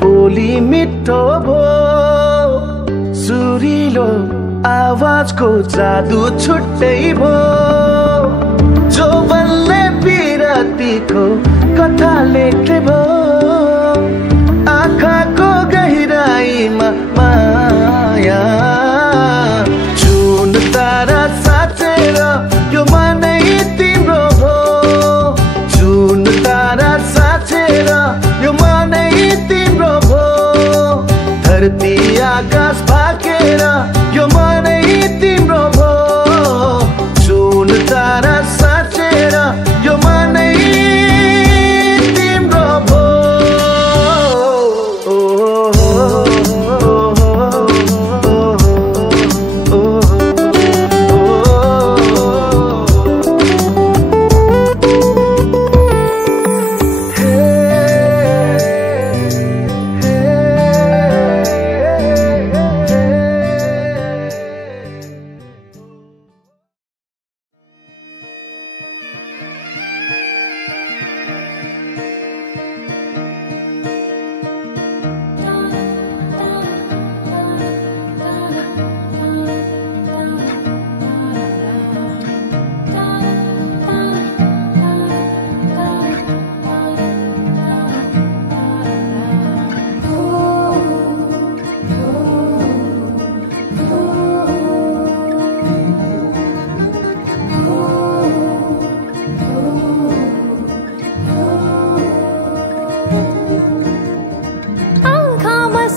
बोली मिठो भो सुरिलो आवाजको जादु छुट्टै भो जो बल्ले बिरतीको कथा लेख्ने भो आँखाको गहिराईमा माया जुन तारा साँचेर यो मनै तिम्रो भो जुन तारा साँचेर यो मनै तिम्रो भो धरती आकाश भाकेर यो मनै तिम्रो भो जुन तारा साँचेर यो मनै तिम्रो भो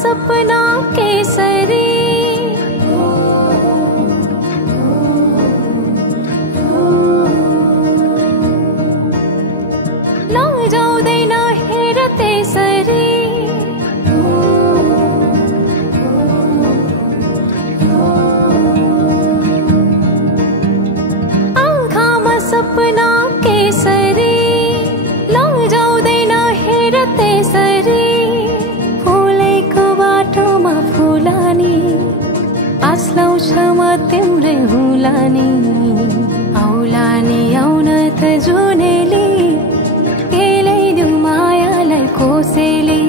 सपना केसरी लजाउँदैन हेर त्यसरी आँखामा सपना केसरी लजाउँदैन हेर त्यसरी बाटोमा फुलानी आस लाउँछ म तिम्रै हुलानी आउलानी आउन त जुनेली केलाइदिउ मायालाई कोसेली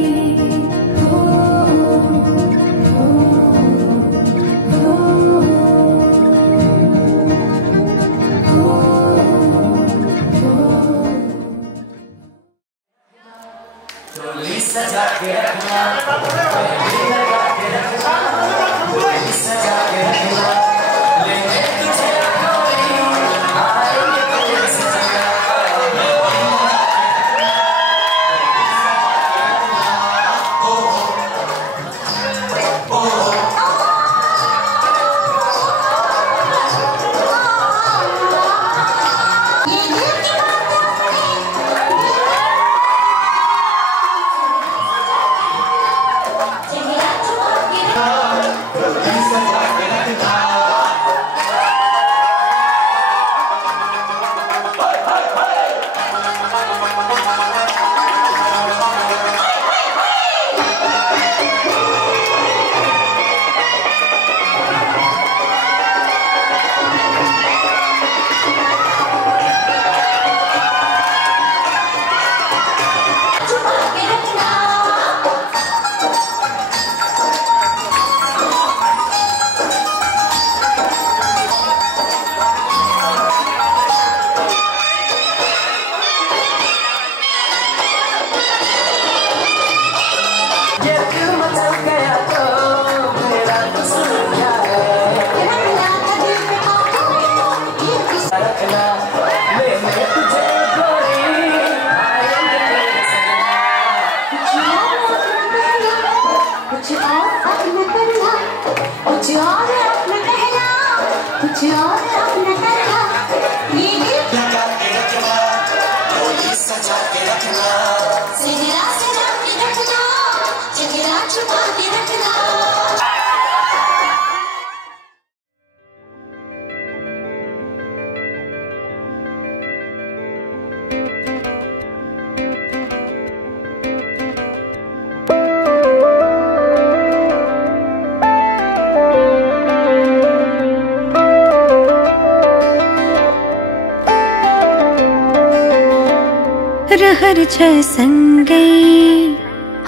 रहर छ सँगै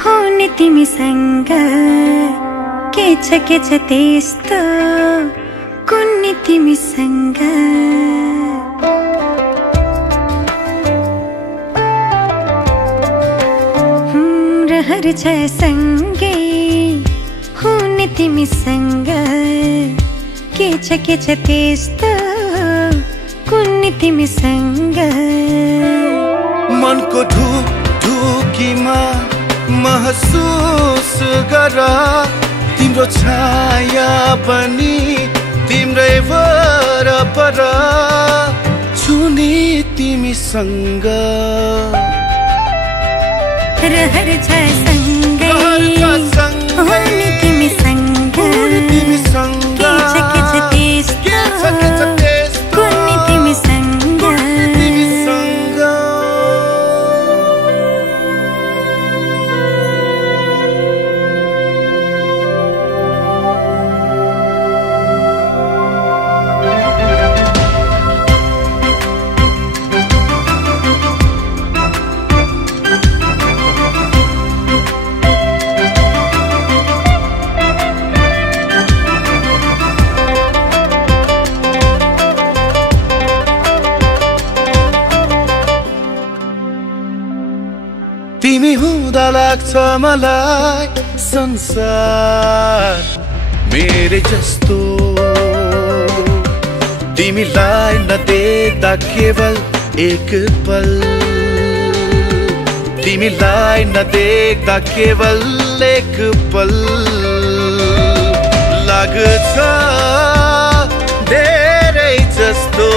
हुने तिमीसँग के छ त्यस्तो कुन्नी तिमीसँग रहर छ सँगै हुने तिमीसँग के छ त्यस्तो कुन्नी तिमीसँग मनको ढुकीमा महसुस गर तिम्रो छाया पनि तिम्रै वरपर छुने तिमीसँग रहर छ सँगै हुने तिमीसँग के छ त्यस्तो कुन्नी तिमीसँग तिमी हुँदा लाग्छ मलाई संसार मेरे जस्तो तिमीलाई नदेख्दा केवल एक पल तिमीलाई नदेख्दा केवल एक पल लाग्छ धेरै जस्तो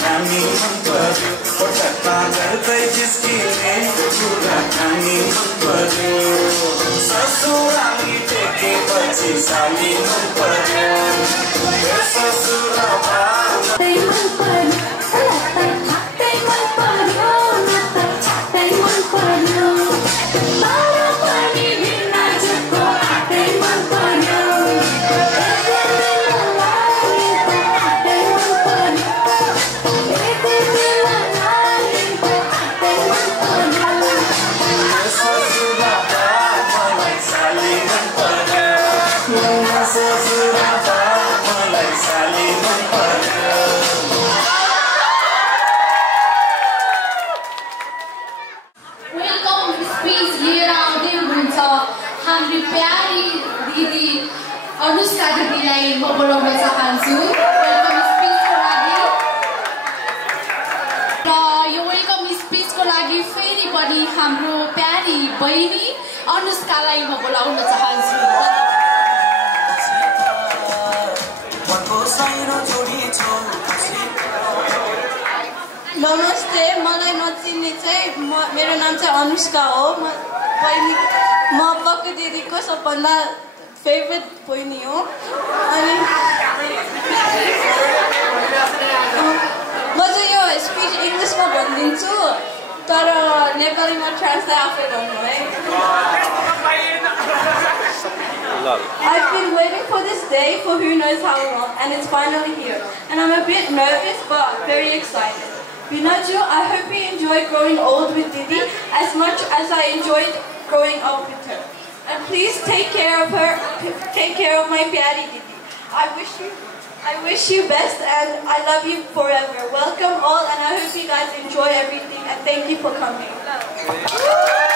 खानी मन पर्यो पटक्का गर्दै जिस्किने कुराकानी मन पर्यो ससुराली टेकेपछि साली मन पर्यो ससुराबा अनुष्का दिदीलाई म बोलाउन चाहन्छु वेलकम स्पिचको लागि र यो वेलकम स्पिचको लागि फेरि पनि हाम्रो प्यारी बहिनी अनुष्कालाई म बोलाउन चाहन्छु नमस्ते मलाई नचिन्ने चाहिँ मेरो नाम चाहिँ अनुष्का हो म पक्क दिदीको सबभन्दा फेभरेट बहिनी हो अनि म चाहिँ यो स्पिच इङ्ग्लिसमा भनिदिन्छु तर नेपालीमा ट्रान्सलेट आफै गर्नु है I've been waiting for this day for who knows how long and it's finally here and I'm a bit nervous but very excited. Vinaju, I hope you enjoy growing old with Didi as much as I enjoyed growing up with her. And please take care of her, take care of my pyari Didi. I wish you best and I love you forever. Welcome all and I hope you guys enjoy everything and thank you for coming. Yeah.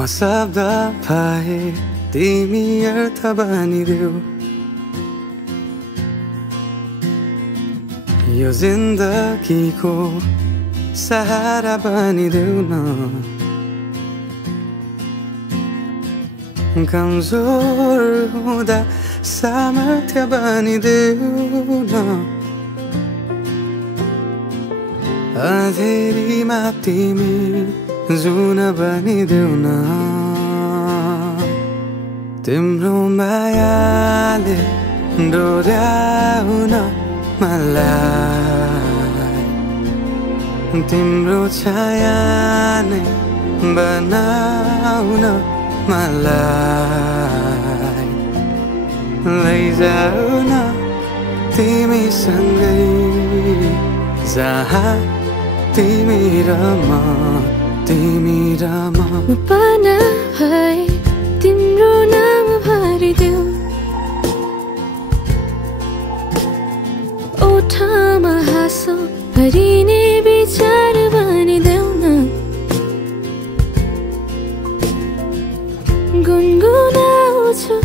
म शब्द पाए तिमी अर्थ बनिदेऊ यो जिन्दगीको सहारा बनिदेऊ न कमजोर हुँदा सामर्थ्य बनिदेऊ न अँधेरीमा तिमी जुन बनिदेऊ न तिम्रो मायाले डोर्याउन मलाई तिम्रो छाया नै बनाउन मलाई लैजाऊ न तिमीसँगै जहाँ तिमी र म पाना भए तिम्रो नाम भरिदेऊ ओठमा हाँसो भरिने विचार बनिदेऊ न गुनगुनाउँछु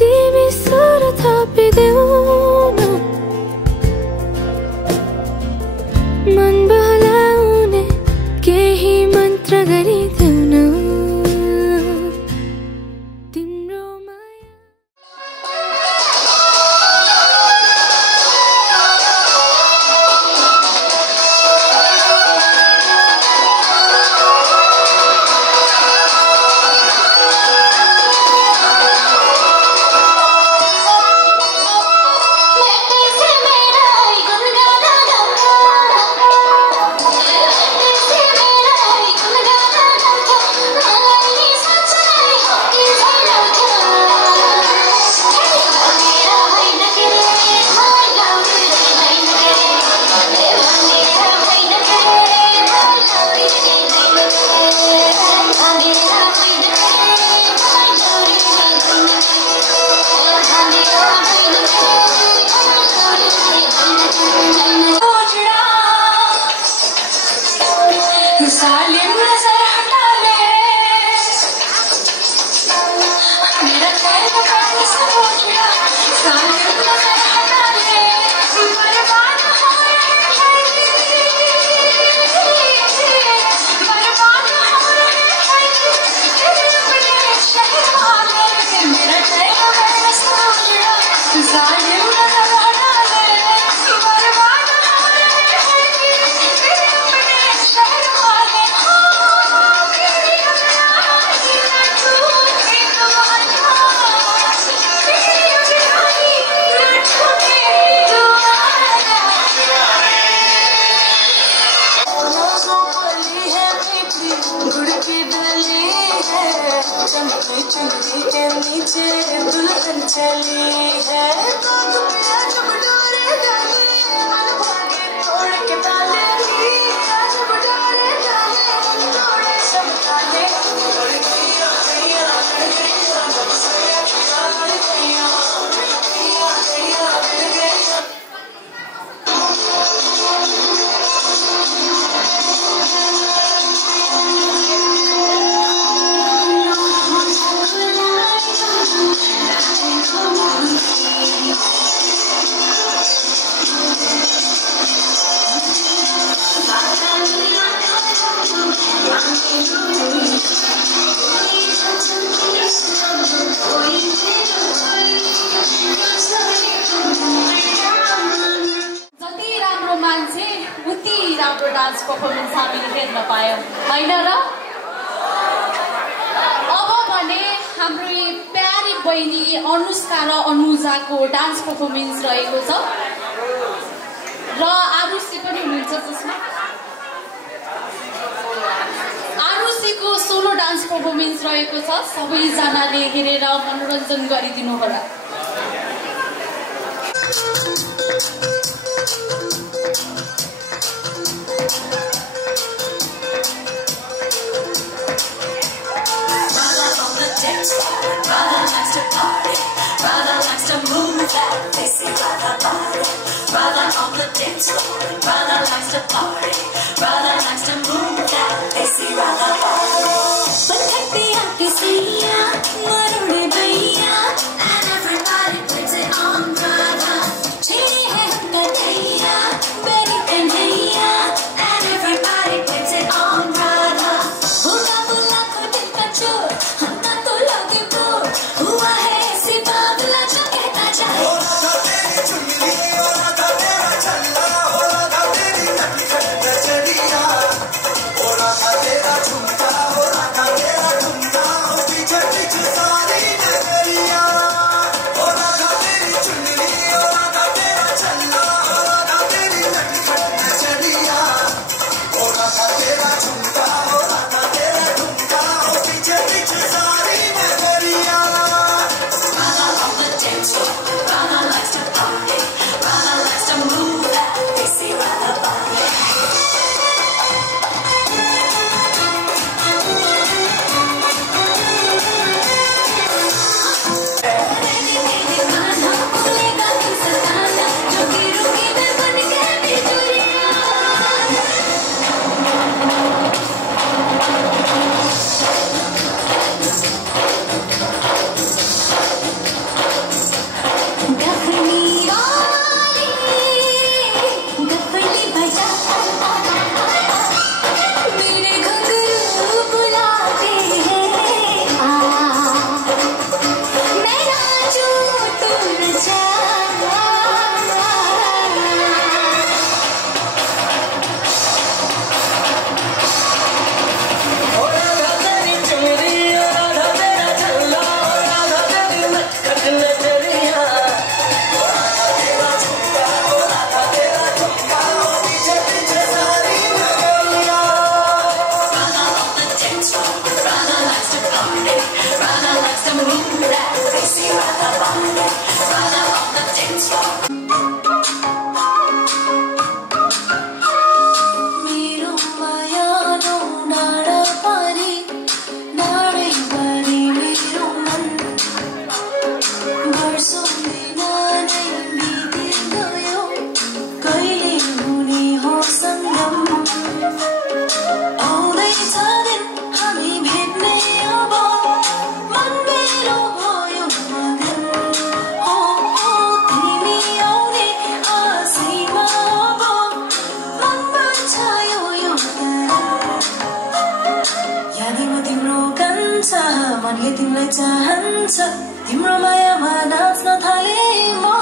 तिमी स्वर थपिदेऊ न मन बहलाउने केही मन्त्र गरिदेऊ न तिम्रो माया Salim nazar चमकी चुनरी के नीचे दुल्हन चली है तो पिया जब डोरे डाले मन भागे तोड़ के डाले जब डोरे डाले तोड़े सब डाले डान्स पर्फर्मेन्स हामीले हेर्न पायौँ होइन र अब भने हाम्रो प्यारी बहिनी अनुष्का र अनुजाको डान्स पर्फर्मेन्स रहेको छ र आरुषी पनि हुनुहुन्छ जसमा आरुषीको सोलो डान्स पर्फर्मेन्स रहेको छ सबैजनाले हेरेर मनोरञ्जन गरिदिनु होला Brother likes to party, brother likes to move that sexy brother body. Brother on the dance floor, brother likes to party, brother likes to move that sexy brother body. But happy happy siya, marune bhaiya, and everybody puts it on brother. She hai humka dhaiya, beri kanhaiya, and everybody puts it on brother. Bula bula ko dil ka chor, humna to lage bor. हुआ है ऐसी बाबला जो कहता जाए हो राधा तेरी चुनरी हो राधा तेरा चल्ला हो राधा तेरी नटखट नजरिया हो राधा तेरा झुमका हो राधा तेरा झुमका हो पीछे पीछे सारी नगरिया हो राधा तेरी चुनरी हो राधा तेरा चल्ला हो राधा तेरी नटखट नजरिया हो राधा तेरा झुमका हो राधा तेरा झुमका हो पीछे पीछे सारी नगरिया Brother likes to party, brother likes to move that sexy brother body. मनले तिमीलाई चाहन्छ तिम्रो मायामा नाच्न थाले म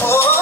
Oh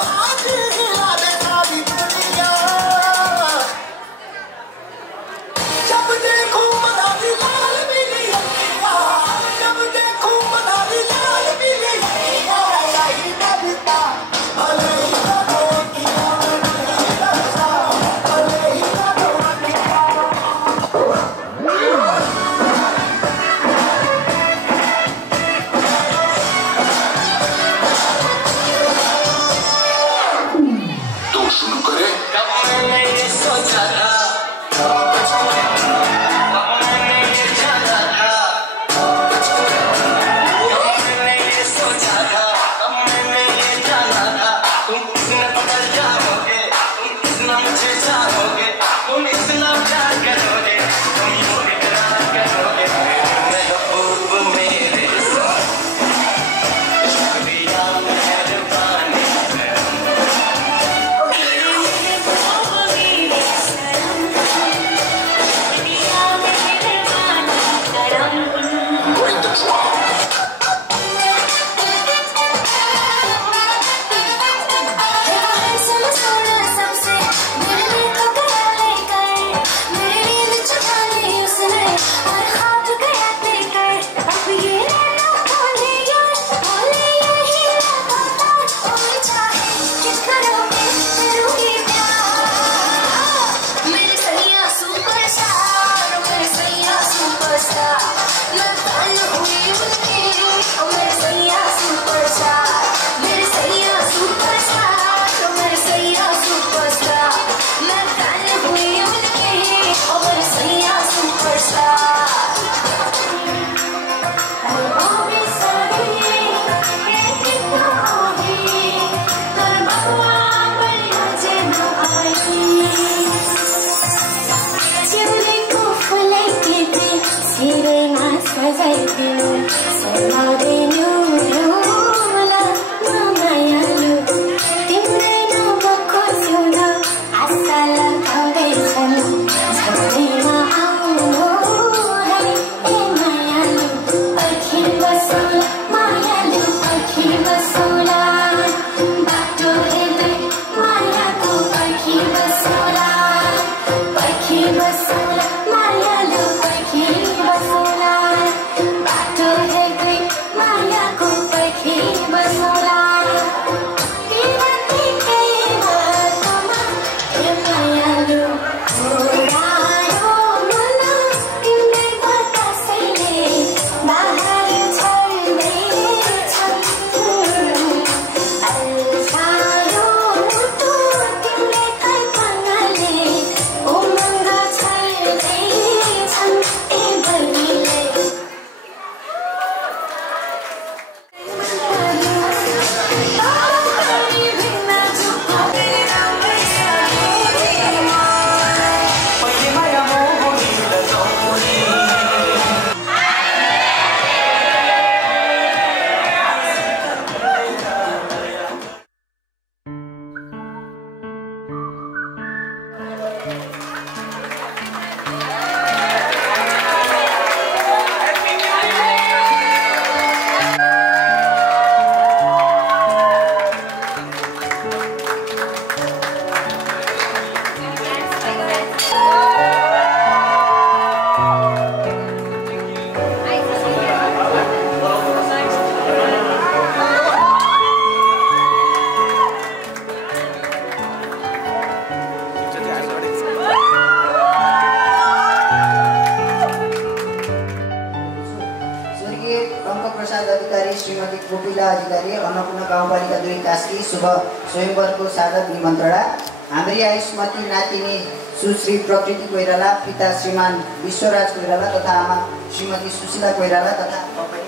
शासकीय शुभ स्वयंवरको सादर निमन्त्रणा हाम्री आयुष्मती नातिनी सुश्री प्रकृति कोइराला, पिता श्रीमान विश्वराज कोइराला तथा आमा श्रीमती सुशीला कोइराला तथा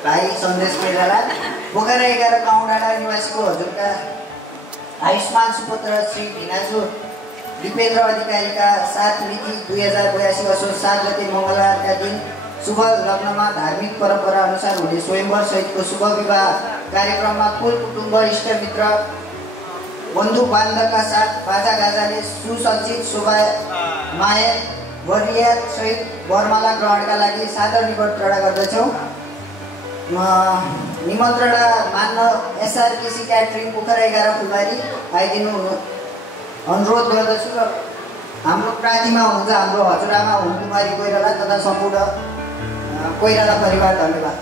भाइ सन्देश कोइराला, पोखरा 11 गाउँडाँडा निवासीको हजुरका आयुष्मान सुपुत्र श्री भिनाजु दिपेन्द्र अधिकारीका साथ मिति 2082 असोज 7 गते मङ्गलबारका दिन शुभ लग्नमा धार्मिक परम्परा अनुसार हुने स्वयंवर सहितको शुभ विवाह कार्यक्रममा कुल कुटुम्ब इष्टमित्र बन्धु बान्धवका साथ बाजागाजाले सुसज्जित शोभामाया वरियात सहित वरमाला ग्रहणका लागि सादर निमन्त्रणा गर्दछौँ। निमन्त्रणा मान्न एसआरकेसी क्याटरिङ पोखरा 11 फुलबारी आइदिनु अनुरोध गर्दछु र हाम्रो प्रातिमा हुनुहुन्छ हाम्रो हजुरआमा हुकुमारी कोइराला तथा सम्पूर्ण कोइराला परिवार। धन्यवाद।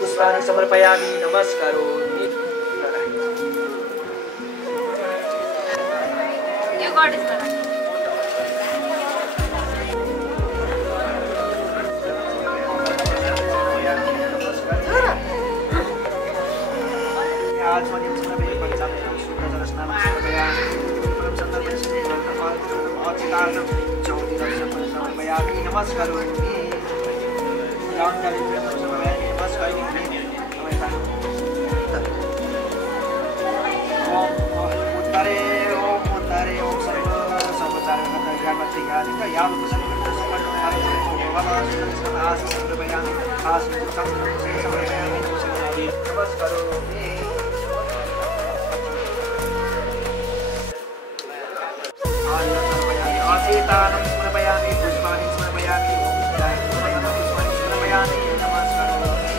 पुष्पाणि समर्पयामि। नमस्कारोमि। आज पनि सुन्न पनि परिचालन सुन्न जरस्नाम सुनया परम संदर्भ से पाल और चितान ज्योति दर्शन समर्पयामि नमस्कारोमि जानकारी समर्पयामि नमस्कारोमि ओम उत्तरे ओम सर्व सर्वचारण ज्ञानमति यादिक याव कुशल समर्पण आस समर्पयामि आस समर्पयामि नमस्कारोमि आचेतानं समर्पयामि पुष्पाणि समर्पयामि पुष्पाणि समर्पयामि नमस्कारोमि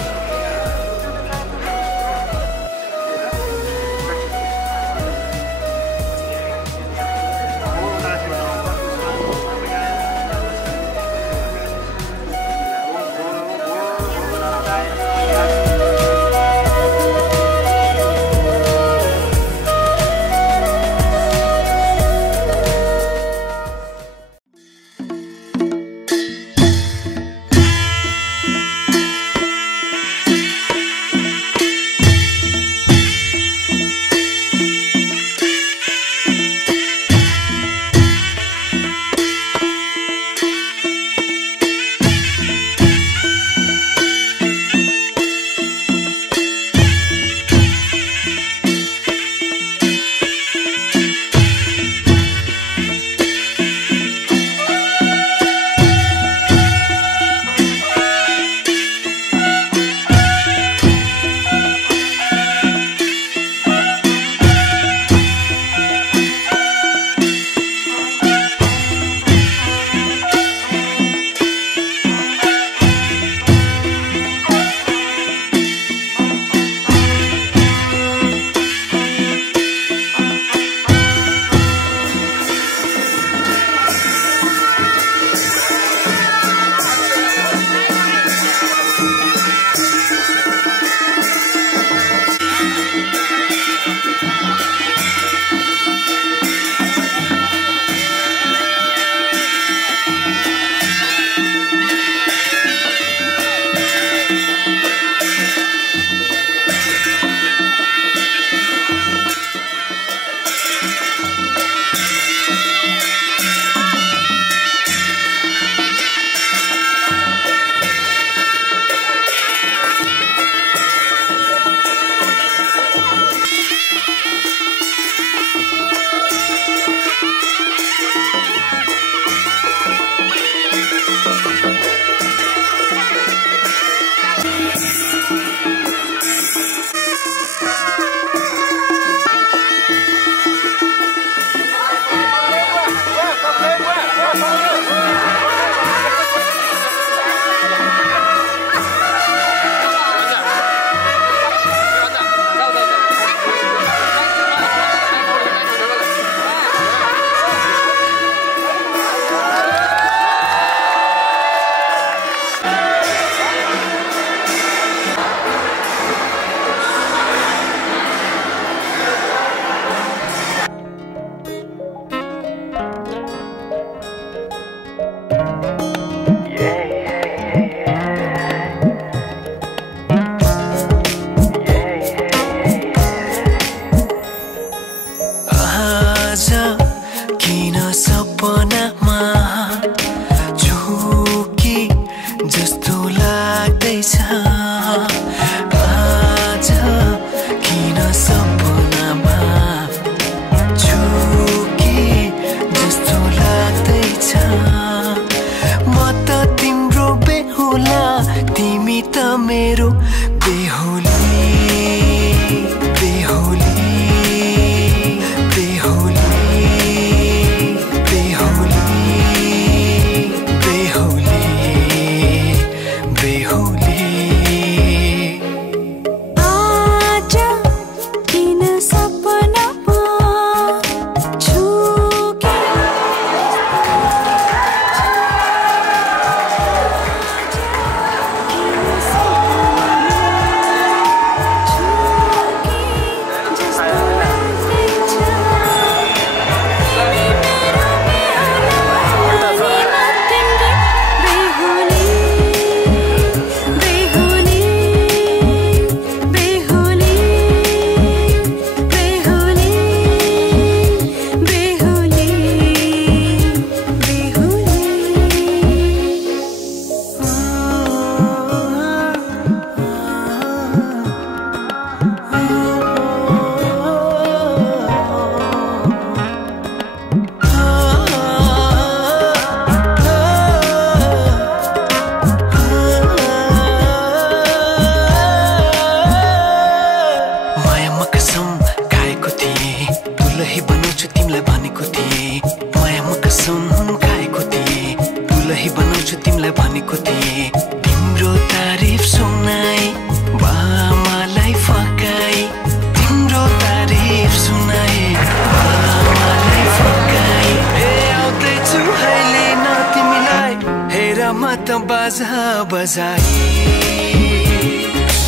बजाई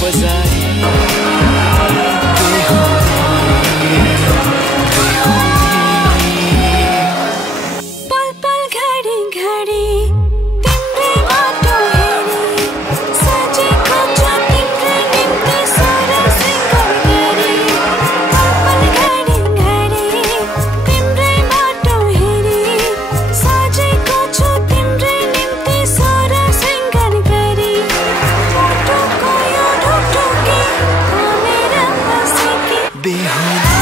बजाई पल पल घडी घडी तिम्रै बाटो हेरी सजेको छ तिम्रै निम्ति सारा सिंगार गरी पल पल घडी घडी तिम्रै बाटो हेरी सजेको छ तिम्रै निम्ति सारा सिंगार गरी बाटोको यो ढोकढोकी मेरा बसेकी बेहुनी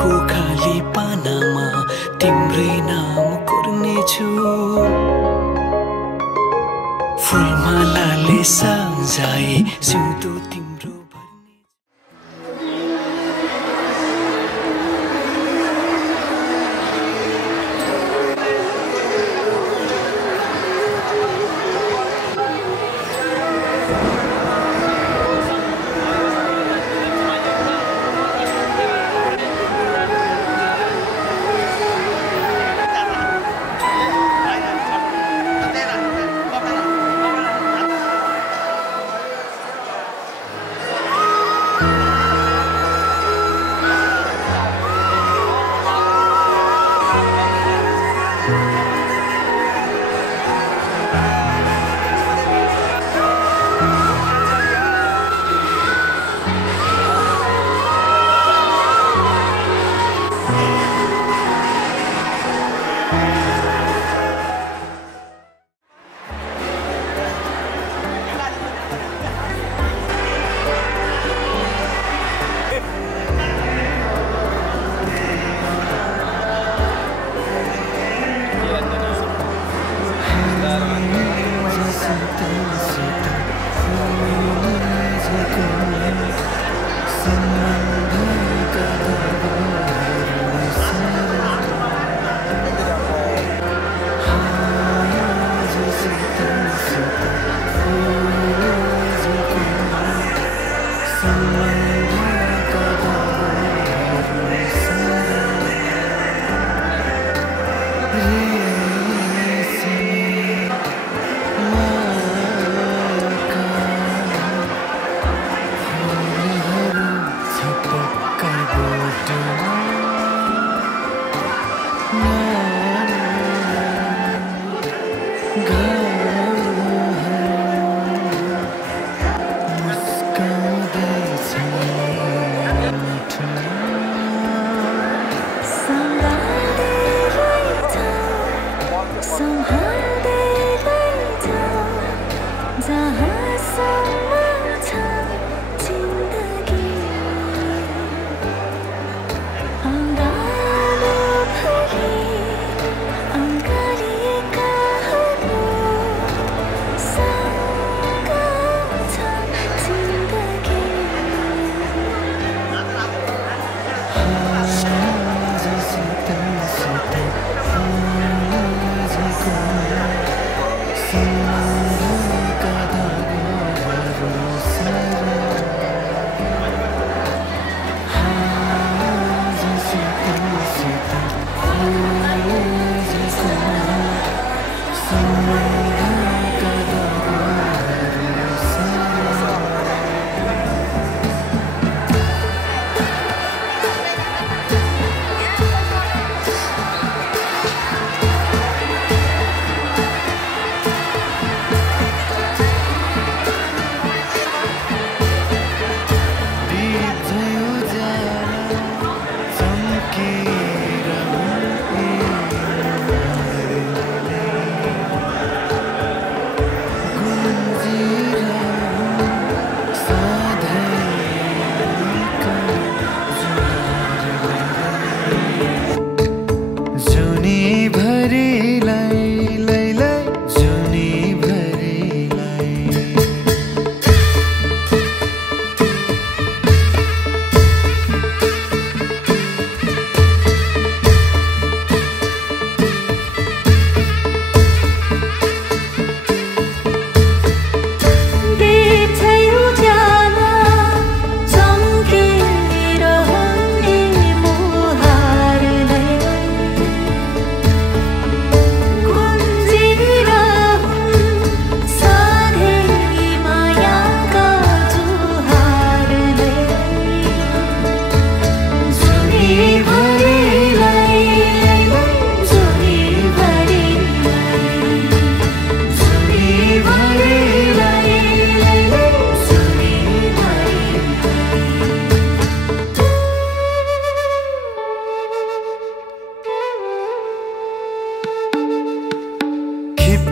को खाली पानामा तिम्रै नाम कोर्नेछु फुलमालाले सजाए सिउँदो तिम्रो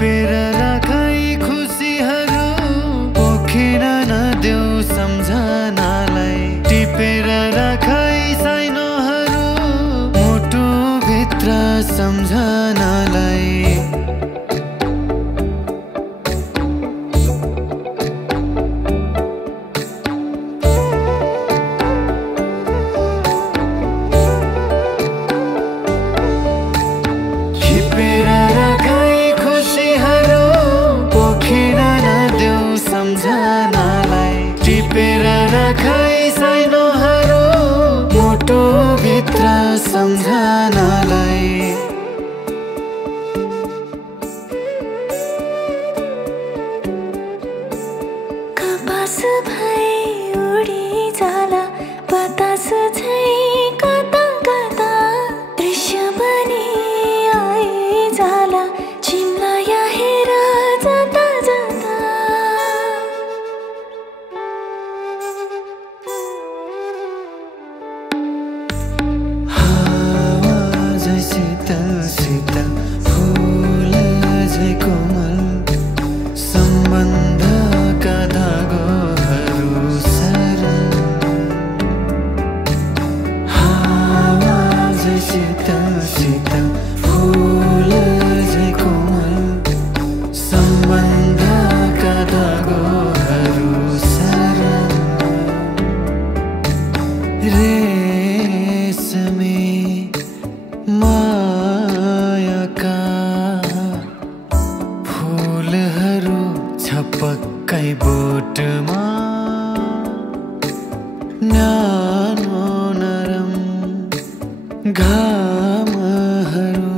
टिपेर राखै खुसीहरू पोखिन नदेऊ सम्झनालाई टिपेर राखै साइनोहरू मुटुभित्र सम्झनालाई टिपेर राखै साइनोहरू मुटुभित्र सम्झनालाई कपास भई उडी जाला बतास झै कता कता दृश्य बनी आई जाला चिम्लाया हेर जाता जाता शीतल शीतल फूल झै कोमल सम्बन्धका धागोहरू सरल हावा झै शीतल शीतल फूल झै कोमल सम्बन्धका धागोहरू सरल रेशमी मायाका फूलहरू छपक्कै बोटमा न्यानो नरम घामहरू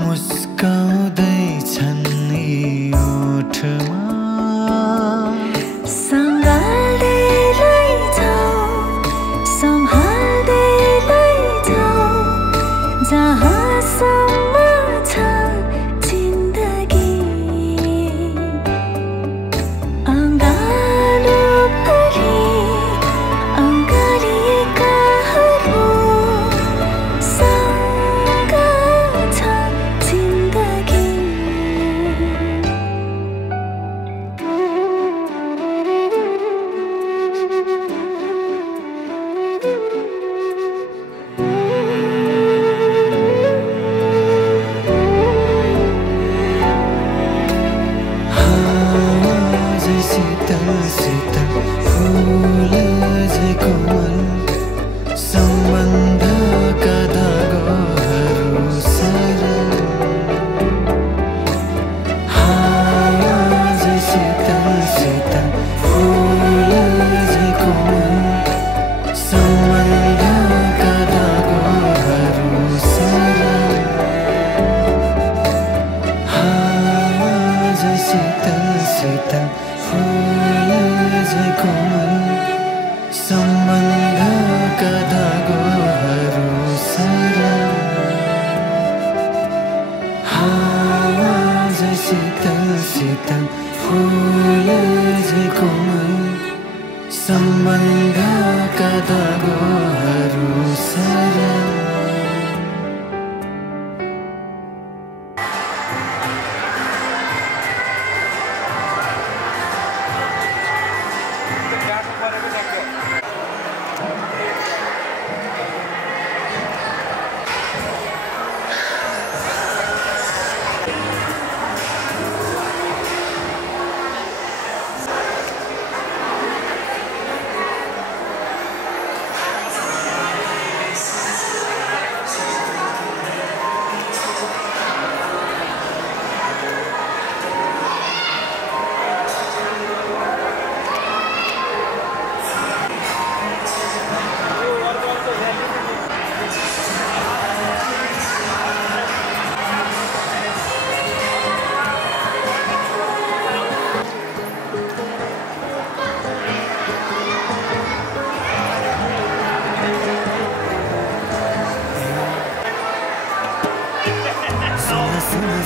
मुस्काउँदैछन् यी ओठमा सँगाल्दै लैजाऊ सम्हाल्दै जहाँसम्म छ जिन्दगी अङ्गालो भरि अङ्गालिएकाहरू सँग छ जिन्दगी शीतल शीतल फूल झै कोमल सम्बन्धका धागोहरू सरल हावा झै शीतल शीतल फूल झै कोमल सम्बन्धका धागोहरू सरल हावा झै शीतल शीतल फूल झै कोमल सम्बन्धका धागोहरू सरल हावा झै शीतल शीतल फूल झै कोमल सम्बन्धका धागोहरू सरल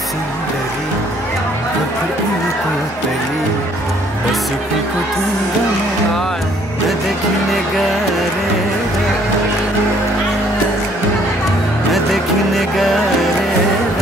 सुन्दरी पुतली पशुपीको तुङ्गमा नदेखिने गरेर नदेखिने गरेर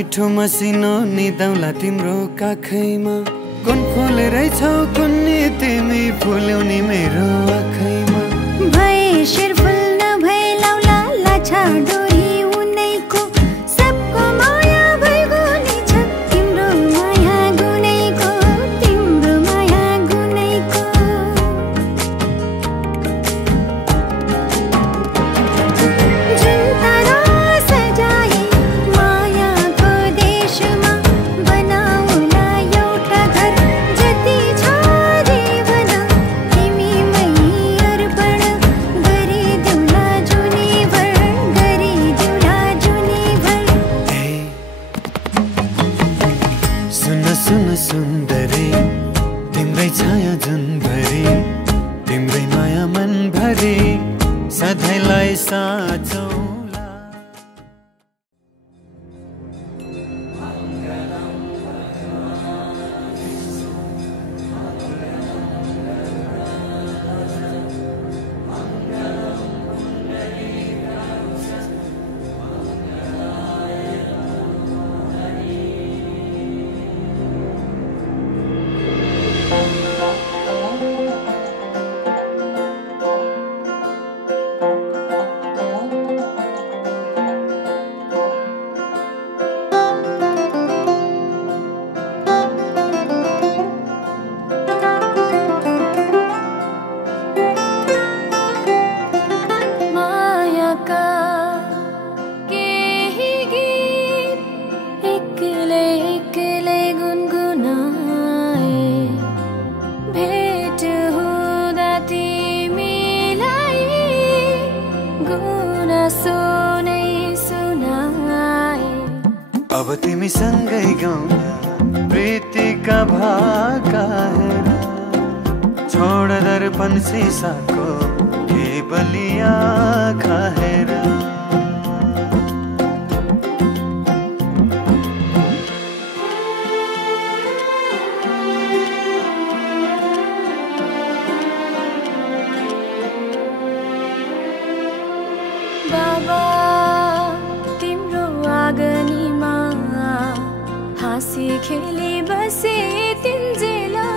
मिठो मसिनो निदाउला तिम्रो काखैमा कुन फुल रहेछौ कुन्नी तिमी फुल्यौनी मेरो आँखैमा भए शिरफुल नभए लाउला लाछा डोरी उनैको सबको माया भइगुनी छ तिम्रो माया गुनैको तिम्रो माया गुनैको जुन तारा सजाए मायाको देशमा बनाउला एउटा घर जति छ जीवन तिमीमै अर्पण गरिदिउँला जुनीभर गरिदिउँला जुनीभर सुन सुन सुन्दरी तिम्रै छाया जुनभरि तिम्रै माया मनभरि सधैँलाई साँचौला मायाका केही गीत एक्लै एक्लै गुनगुनाए भेट हुँदा तिमीलाई गुनासो नै सुनाए अब तिमीसँगै गाउँला प्रीतिका भाका हेर छोड दर्पण सिसाको केवलिया खाएर बाबा तिम्रो आँगनीमा हाँसी खेली बसे तिन्जेला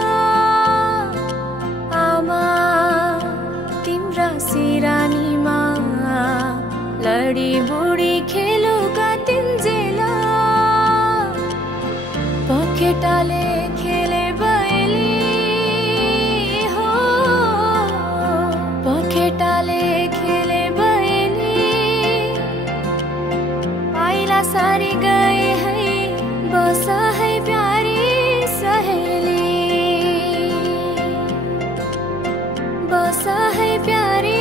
आमा तिम्रा सिरानीमा लडी बुढी खेलुका तिन्जेला पखेटाले खेले बयली हो पखेटाले खेले बयली आइला सारी गए है बसा है प्यारी सहेली बसा है प्यारी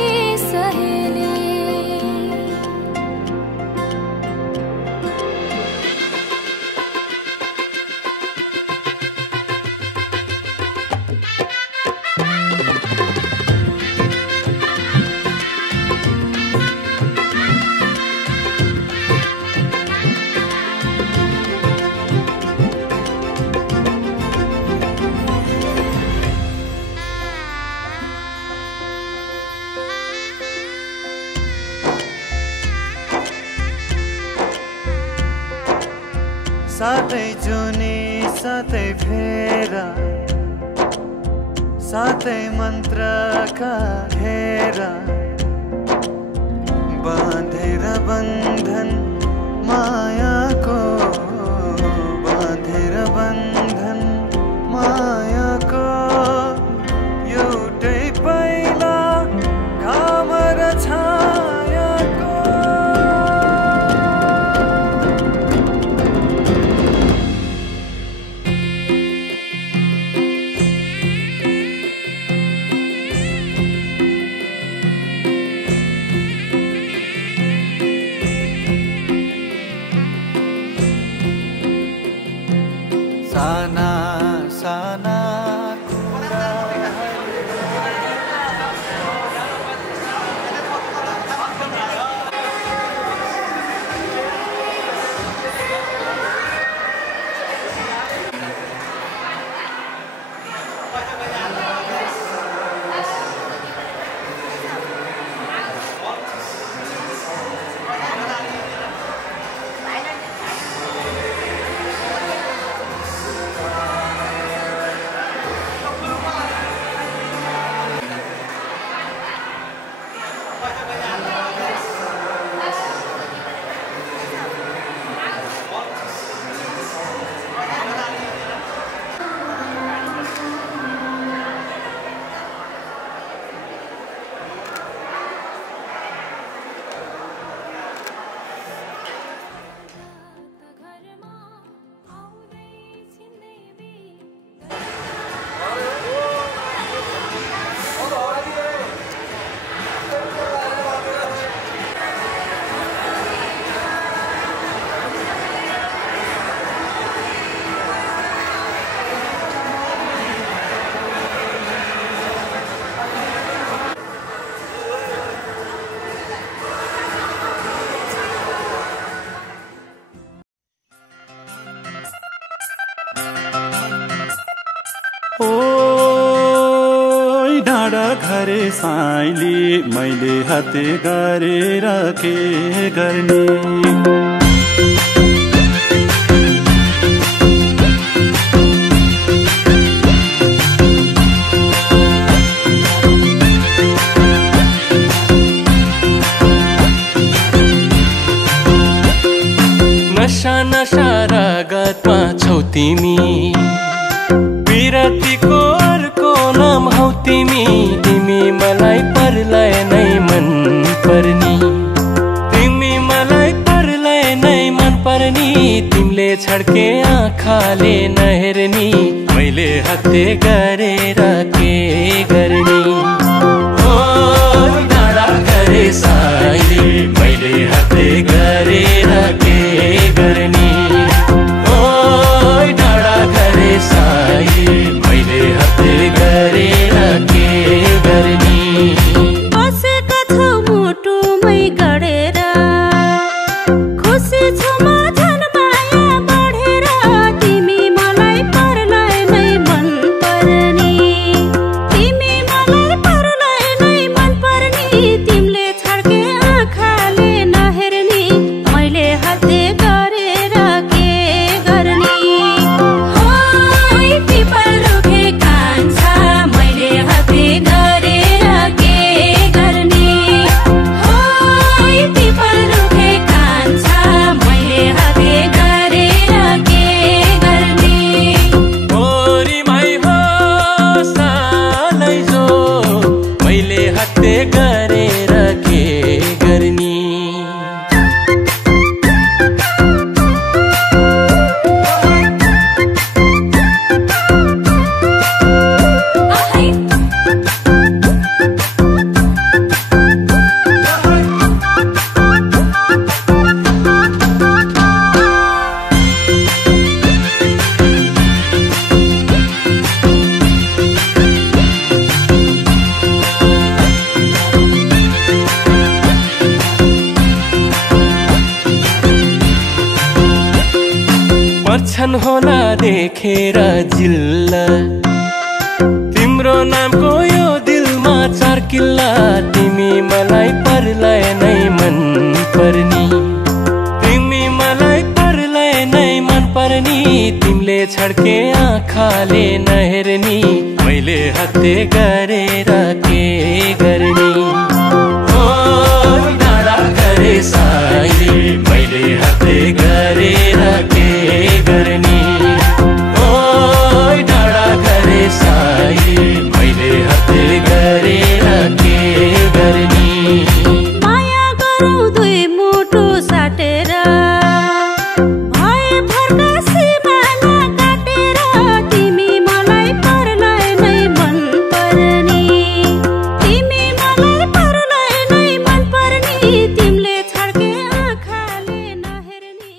सहेली साथै जुनी साथै फेरा साथै मन्त्रका घेरा बाँधेर बन्धन मायाको बाँधेर बन्धन मायाको एउटै पहिला घाम र छायाको साना साना ओइ डाँडा घरे साइली मैले हाते गरेर के गर्ने नशा नशा रगतमा छौ तिमी विरतीको अर्को नाम हौ तिमी तिमी मलाई परलाई नै मन पर्नी तिमी मलाई परलाई नै मन पर्नी तिमीले छड्के आँखाले नहेर्नी मैले हत्ते गरेर के गर्ने ओ डाँडा घरे साइली मैले हत्ते गरेर के गर्ने ओ डाँडा घरे साइली मैले हत्ते गरेर के गर्ने बसेका छौ मुटुमै गडेर खुसी छु म झन् माया बढेर तिमी मलाई परलाई नै मन पर्नी तिमी मलाई परलाई नै मन पर्नी तिमीले छड्के आँखाले नहेर्नी मैले हत्ते गरेर के गर्ने ओइ पिपल रुखे कान्छा मैले हत्ते गरेर के गर्ने ओइ पिपल रुखे कान्छा मैले हत्ते गरेर के गर्ने ओरी माई हो सालै जो मैले हत्ते गरेर के गर्ने पर्छन् होला देखेर जिल्ला तिम्रो नामको यो दिलमा चर्किल्ला तिमी मलाई परलाई नै मन पर्नी तिमी मलाई परलाई नै मन पर्नी तिमीले छड्के आँखाले नहेर्नी मैले हत्ते गरेर के गर्ने ओ डाँडा घरे साइली मैले हत्ते गरेर के गर्ने ओ डाँडा घरे साइली मैले हत्ते गरेर के गर्ने माया गरौँ दुई मुटु साटेर भए भरका सिमाना काटेर तिमी मलाई परलाई नै मन पर्नी तिमी मलाई परलाई नै मन पर्नी तिमीले छड्के आँखाले नहेर्नी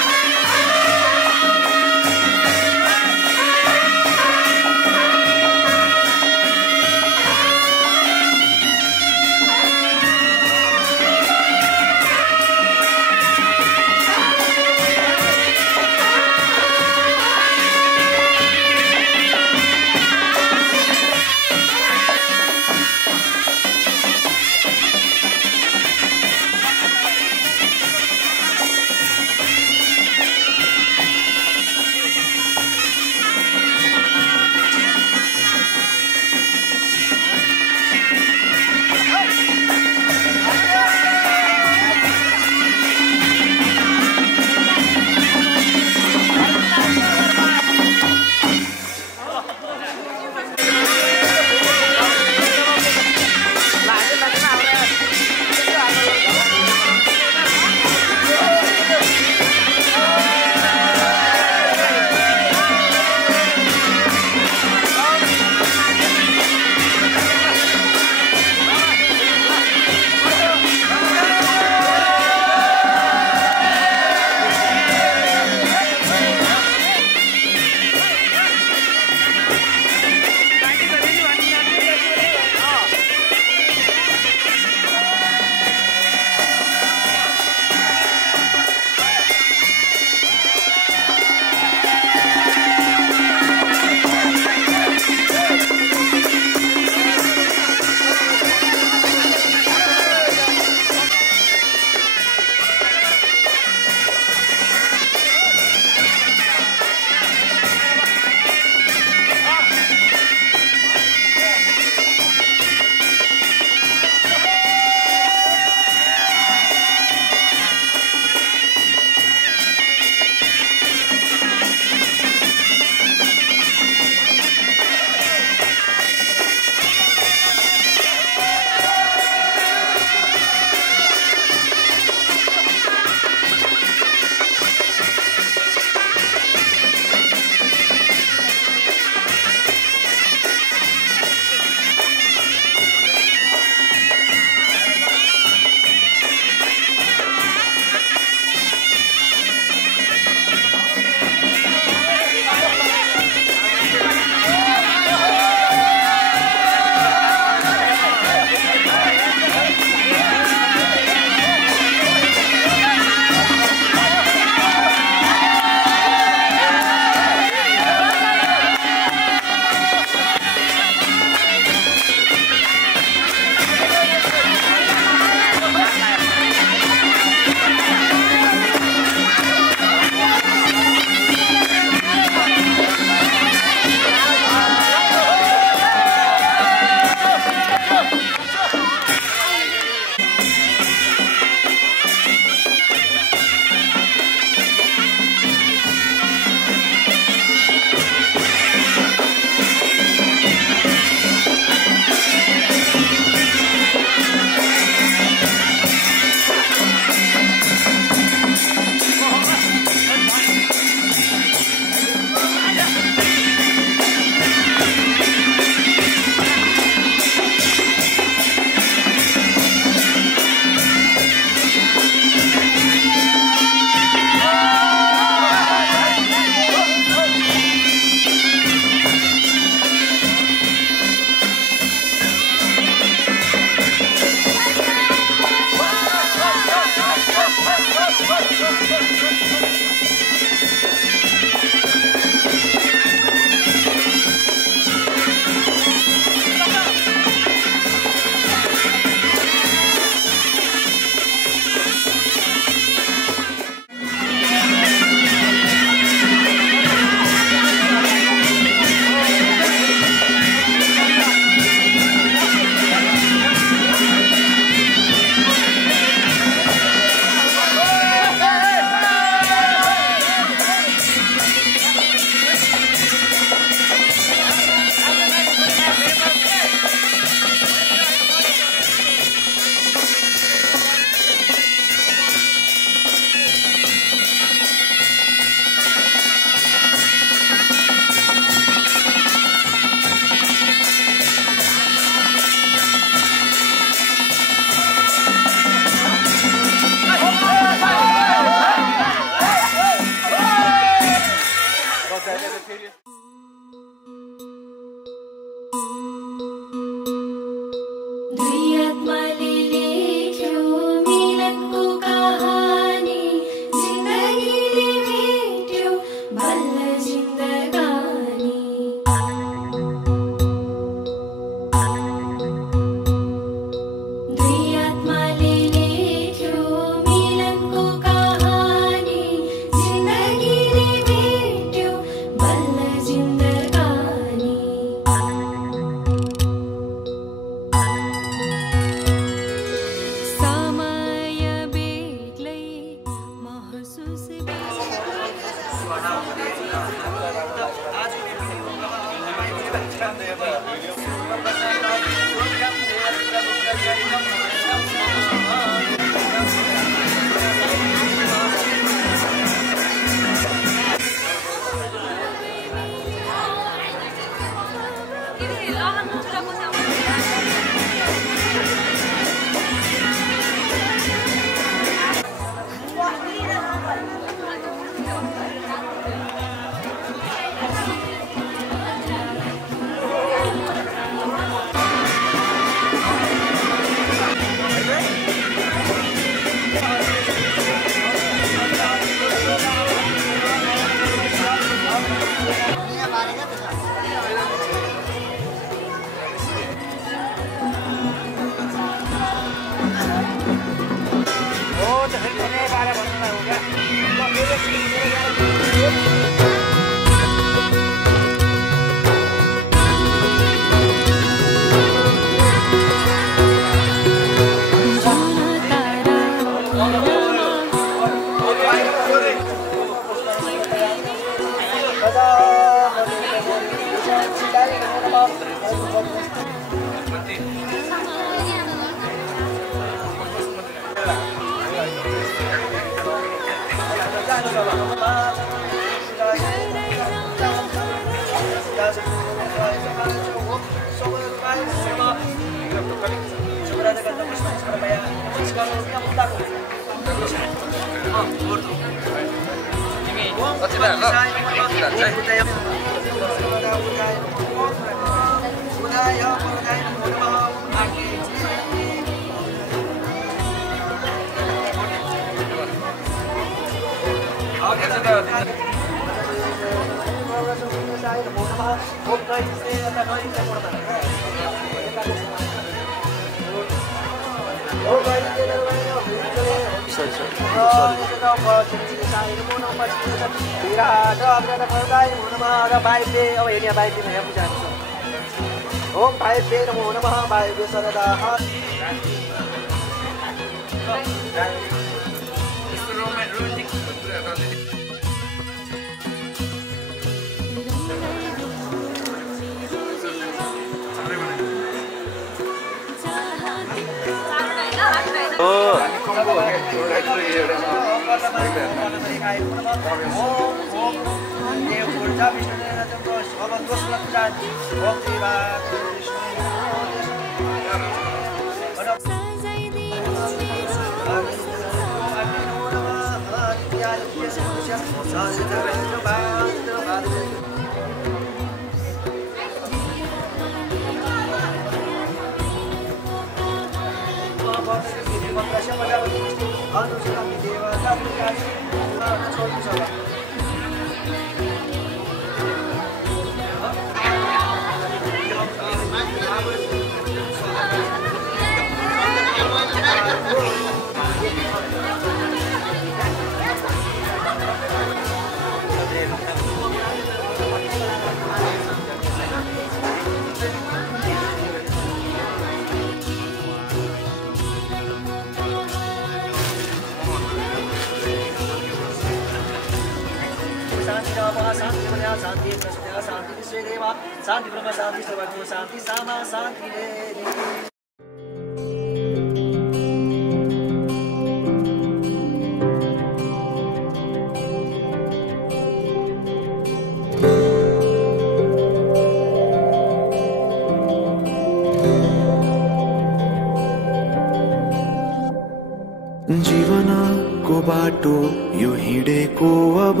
जीवनको बाटो यो हिँडेको अब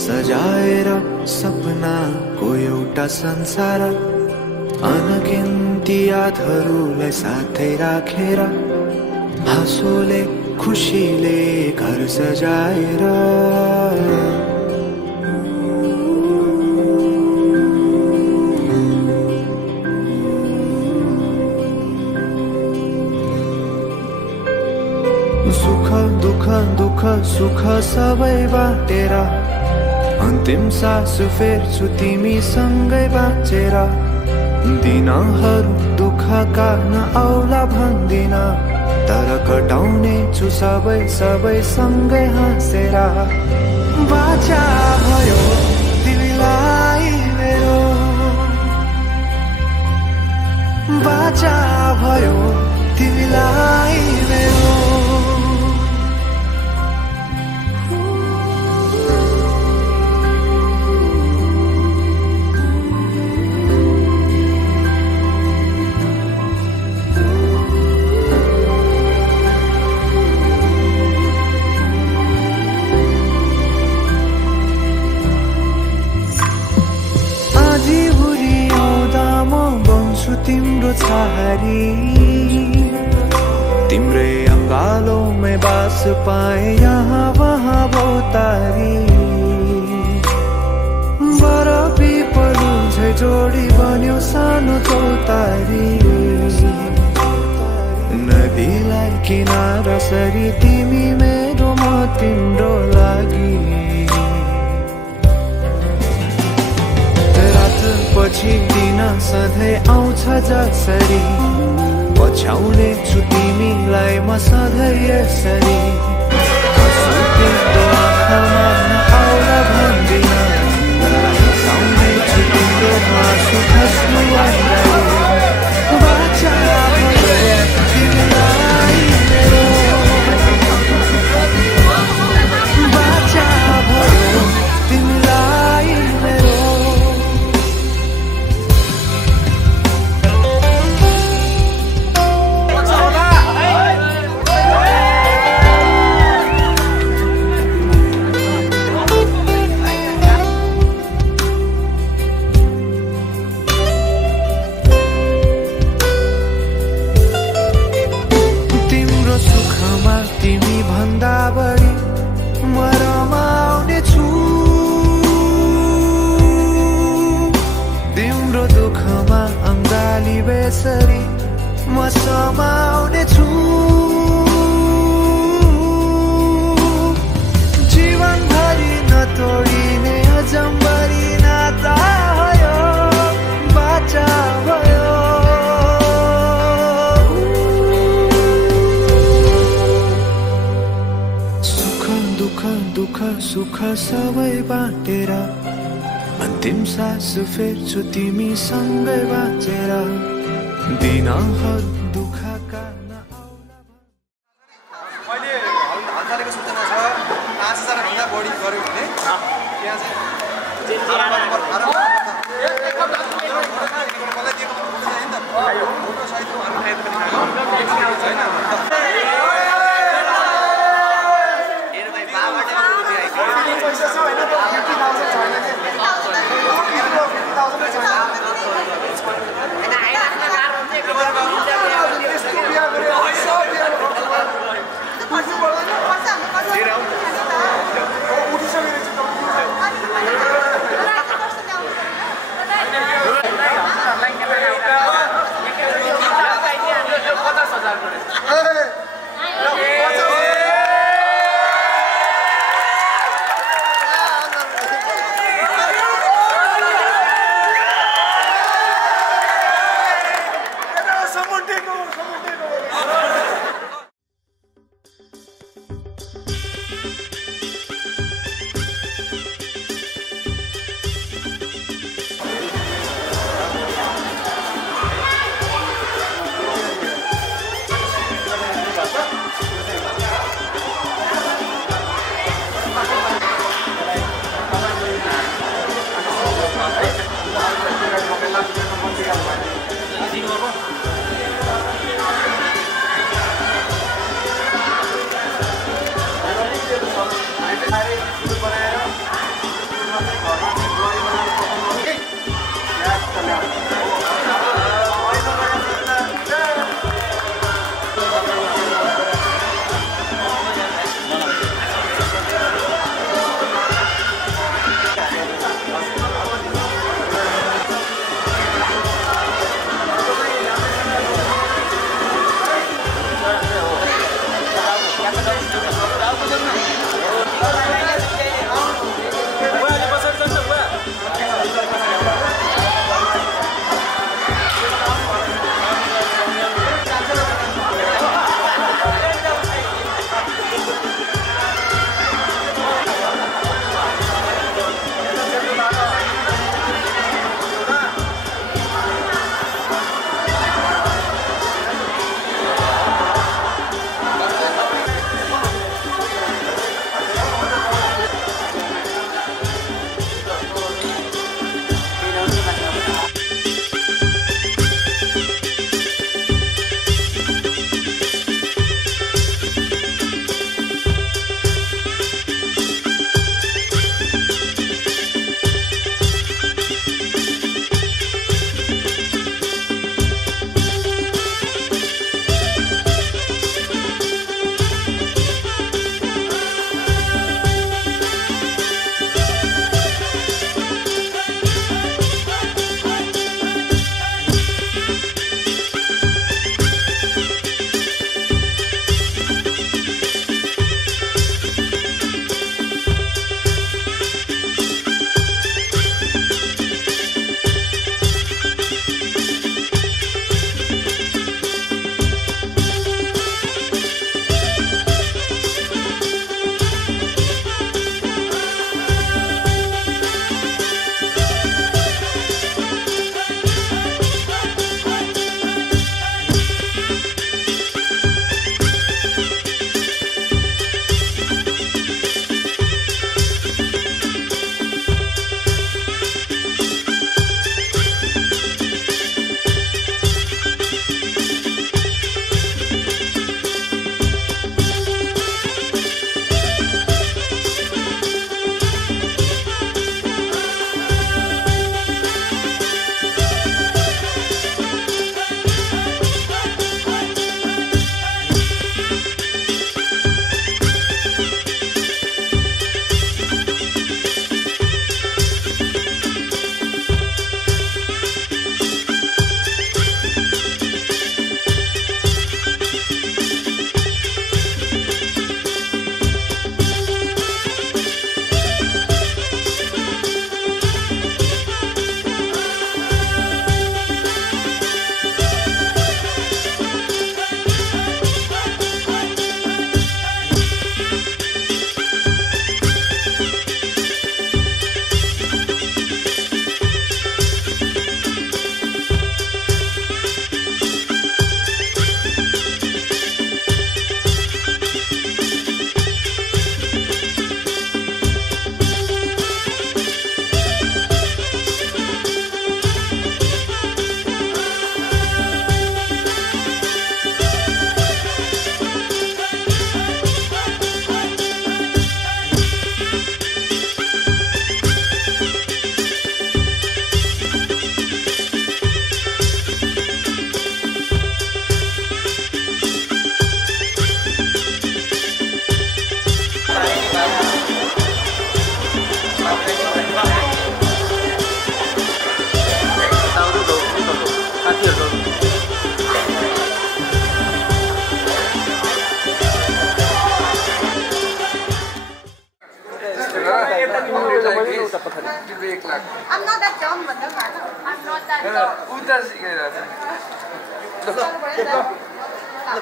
सजाएर सपनाको एउटा संसार अनगिन्ती यादहरूलाई साथै राखेर हाँसोले खुसीले घर सजाएर सुख दुःख दुःख सुख सबै बाटेर अन्तिम सास फेर्छु तिमीसँगै बाँचेर दिनहरू दुःखका नआउला भन्दिन तर कटाउने छु सबै सबै सँगै हाँसेर बाचा भयो तिमीलाई मेरो बाचा भयो तिमीलाई मेरो तिम्रो छहारी तिम्रै अङ्गालोमै बास पाए यहाँ वहाँ बहुतारी बरफी पलु झै जोडी बन्यो सानो चौतारी नदीलाई किनारा सरी तिमी मेरो म तिम्रो लागि पछि दिन सधैँ आउँछ जसरी पछ्याउने छु तिमीलाई म सधैँ यसरी तिम्रो आँखामा नआउला भन्दिन हँसाउने छु तिम्रो हाँसु खस्नु बाचा भयो तिमीलाई मेरो बाचा भयो तिमीलाई मेरो तिमी भन्दा बढी म रमाउने छु तिम्रो दुःखमा अङ्गाली बेसरी म समाउने छु जीवनभरि नतोडिने अजम्बरी नाता भयो बाचा भयो दुःख सुख सबै बाटेर अन्तिम सास फेर्छु तिमीसँगै बाँचेर दिनहरू दुःखका अहिले हल्तालेको सूचना छ 5000 भन्दा बढी गर्यो भने यहाँ चाहिँ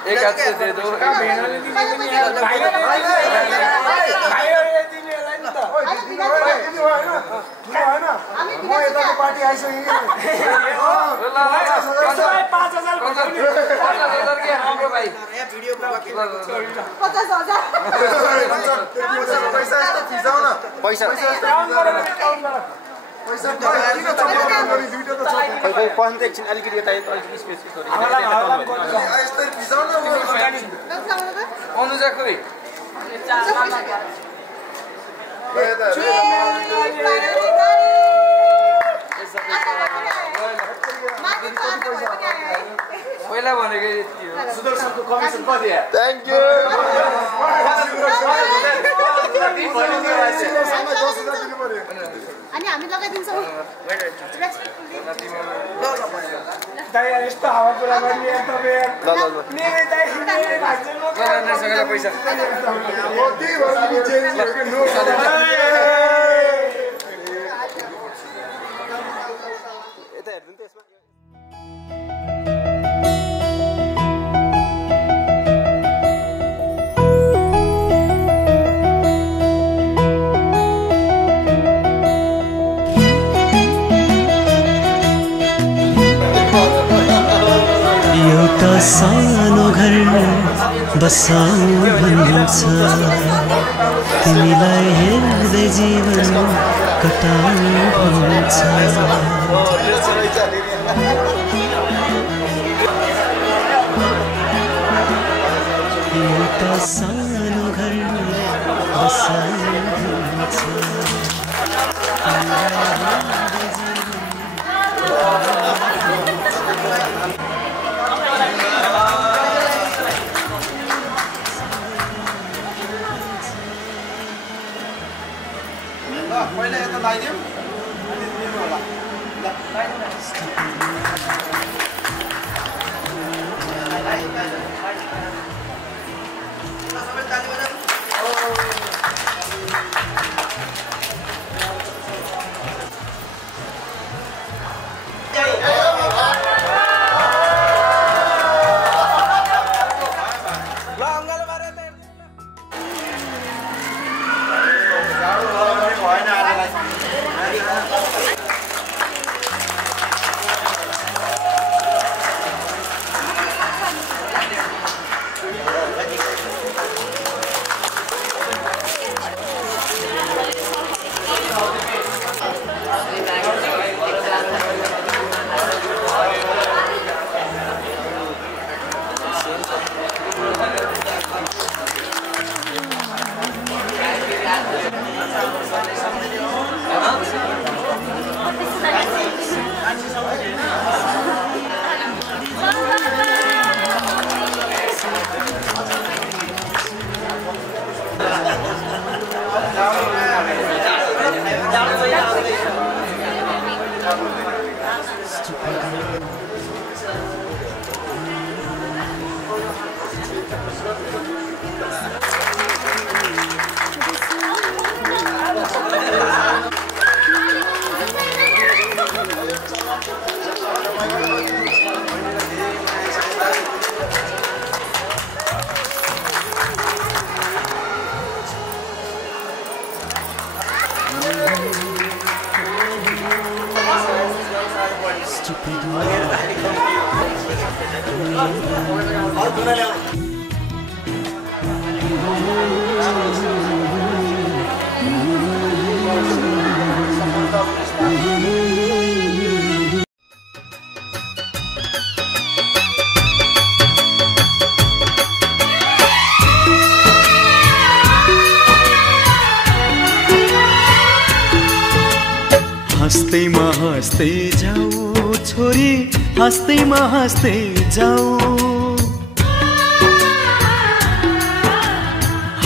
एक हाथ से दे दो एकछिन अलिकति यता अलिकति स्पेस अनुजा खोइ पहिला भनेको यति हो सुदर्शनको कमिसन कति हो थ्यांक यू अनि हामी लगाइदिन्छौँ दाइ यस्तो हावा कुरा गर्ने तपाईँ ल मेरे दाइ मेरे भान्जे म सँगै पैसा हो त्यही भएर नि चेन्ज गरेको नो यता हेर्नु त यसमा एउटा सानो घर बसाउ भन्छ तिमीलाई हेर्दै जीवन कटाउ भन्छ एउटा सानो घर बसाउ भन्छ पहिला यता लगाइदिउँ अनि दिनु होला हँस्दै जाऊ छोरी हँस्दैमा हँस्दै जाऊ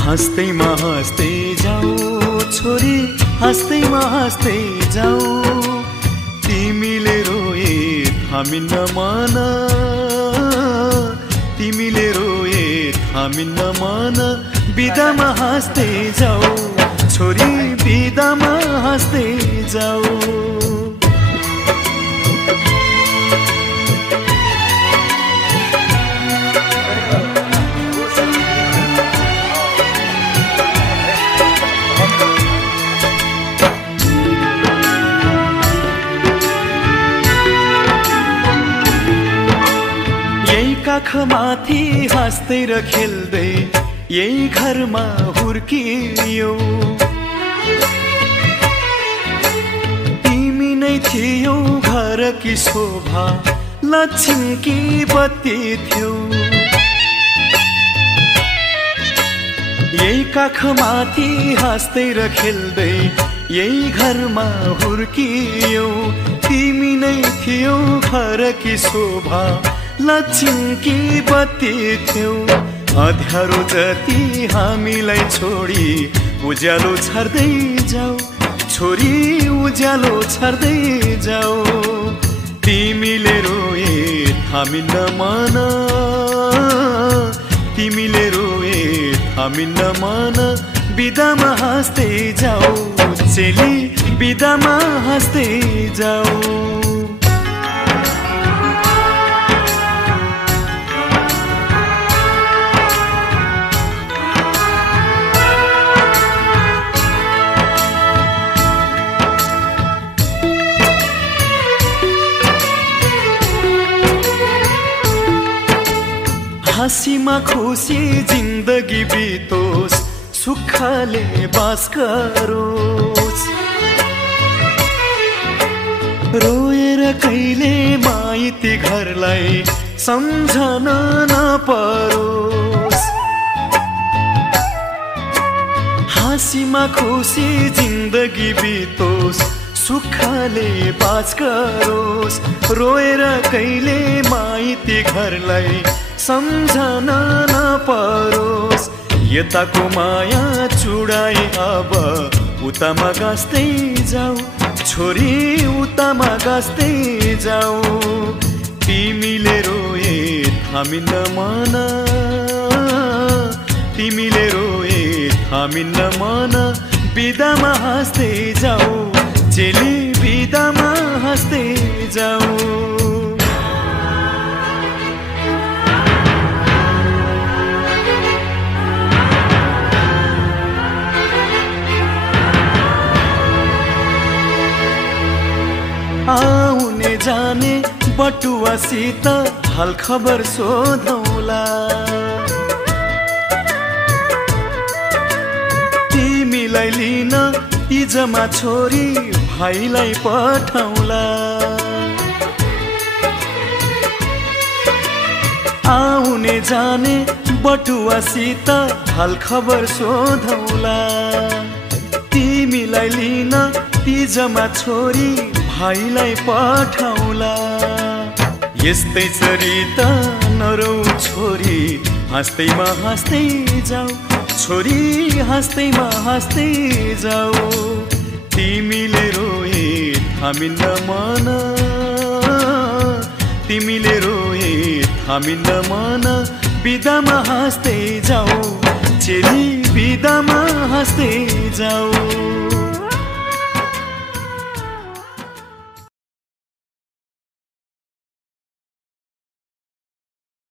हँस्दैमा हँस्दै जाऊ छोरी हँस्दैमा हँस्दै जाऊ तिमीले रोए थामिन्न मन तिमीले रोए थामिन्न मन बिदामा हाँस्दै जाऊ छोरी बिदामा हाँस्दै जाऊ काखमाथि हाँस्दै र खेल्दै यही घरमा हुर्कियौ तिमी नै थियौ घरकी शोभा लक्ष्मीकी बत्ती थियौ यही काखमाथि हाँस्दै र खेल्दै यही घरमा हुर्कियौ तिमी नै थियौ घरकी शोभा लक्ष्मीकी बत्ती थियौ अँध्यारो जति हामीलाई छोडी उज्यालो छर्दै जाऊ छोरी उज्यालो छर्दै जाऊ तिमीले रोए थामिन्न मन तिमीले रोए थामिन्न मन बिदामा हाँस्दै जाऊ चेली बिदामा हाँस्दै जाऊ हाँसीमा खुसी जिन्दगी बितोस् सुखले बास गरोस् रोएर कहिले माइती घरलाई सम्झन नपरोस् हाँसीमा खुसी जिन्दगी बितोस् सुखले बास गरोस् रोएर कहिले माइती घरलाई सम्झन नपरोस् यताको माया चुडाई अब उतामा गाँस्दै जाऊ छोरी उतामा गाँस्दै जाऊ तिमीले रोए थामिन्न मन तिमीले रोए थामिन्न मन बिदामा हाँस्दै जाऊ चेली बिदामा हाँस्दै जाऊ आउने जाने बटुवासित हाल खबर सोधौला तिमीलाई लिन इजमा छोरी भाइलाई पठाउला आउने जाने बटुवासित हाल खबर सोधौला तिमीलाई लिन इजमा छोरी भाइलाई पठाउला यस्तै चरिता नरौ छोरी हाँस्दैमा हाँस्दै जाऊ छोरी हाँस्दैमा हाँस्दै जाऊ तिमीले रोए थामिन्न मन तिमीले रोए थामिन्न मन बिदामा हाँस्दै जाऊ चेली बिदामा हाँस्दै जाऊ